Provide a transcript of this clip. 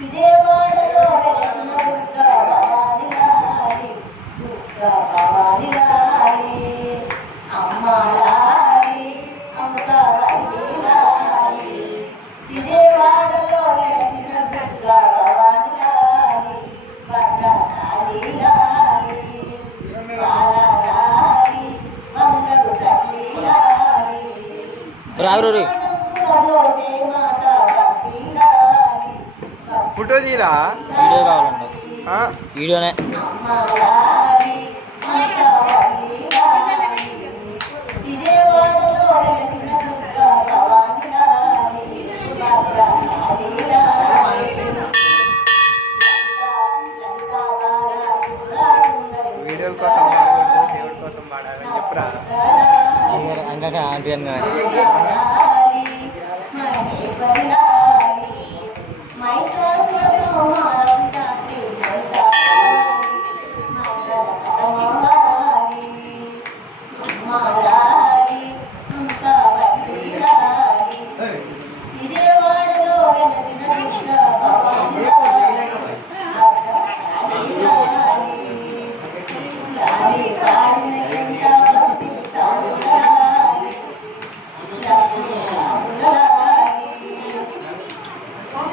విజయవాడలో వెలసిన దుర్గా భవాని లాలి, దుర్గా భవాని లాలి, అమ్మ లాలి, అమృతవల్లి లాలి. విజయవాడలో వెలసిన దుర్గా భవాని లాలి, భద్రకాళి లాలి, బాలలాలి, బంగారు తల్లి లాలి. ఫోటో తీరా వీడియో కావాలండి వీడియోనే వీడియోల కోసం వాడకూడదు, దేవుడి కోసం వాడాలని చెప్పురా. అంగా ఆంటీ అన్న విజయ